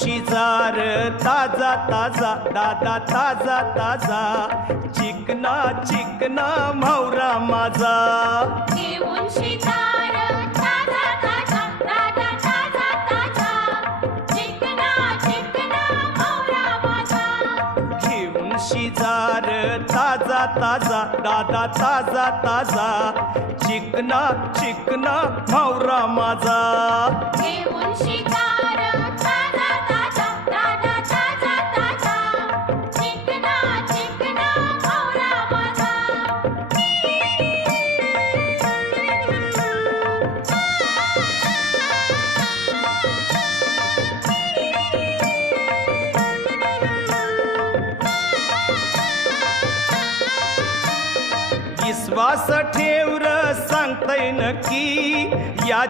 शिजार ताजा ताजा दादा ताजा ताजा चिकना चिकना म्हावरा माझा घेऊन शिजार ताजा ताजा दादा ताजा ताजा चिकना चिकना म्हावरा माझा घेऊन शिजार ताजा ताजा दादा ताजा ताजा चिकना चिकना म्हावरा माझा घेऊन शिजार ताजा ताजा दादा ताजा ताजा चिकना चिकना म्हावरा माझा विश्वास ठेव र सांगतय नक्की या